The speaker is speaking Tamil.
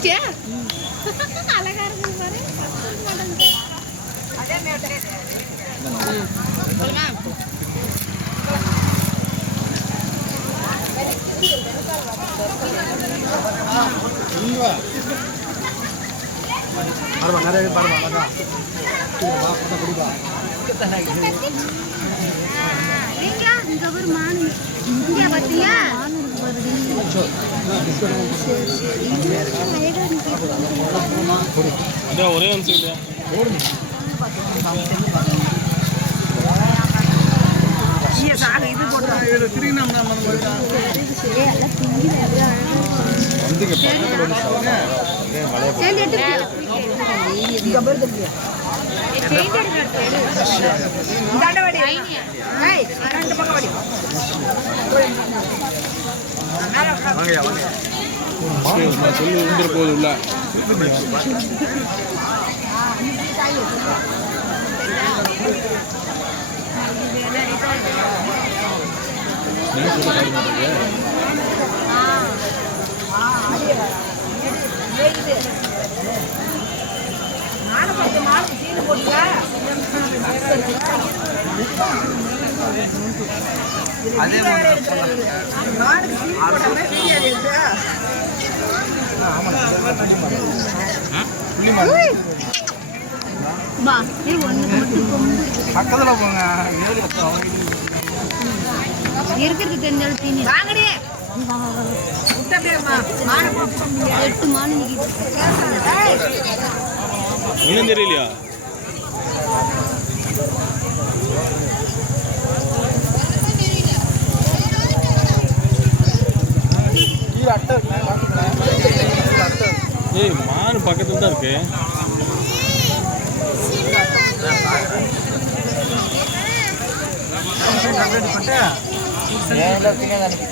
முடிச்சிட்டியா? அழகா இருக்கு பாரு. அதே மேட்டரே. சொல்லுங்க. பாருமா நிறைய பாருமா அழகா குடிப்பா நீங்களா இங்க ஒரு மானு இங்க பாத்தீங்களா ஒரே நிமிஷம் இல்லையா இது போட்டு திரும்பி நம்ம சொல்லி உந்துற போகுது உள்ள பக்கத்துல போங்க இருக்கிறது தெரிஞ்சாலும் தீனி வாங்கடி 8 மானு இன்னும் தெரியலையா ஏய் மான் பக்கத்துல தான் இருக்கு எல்லாத்தையும்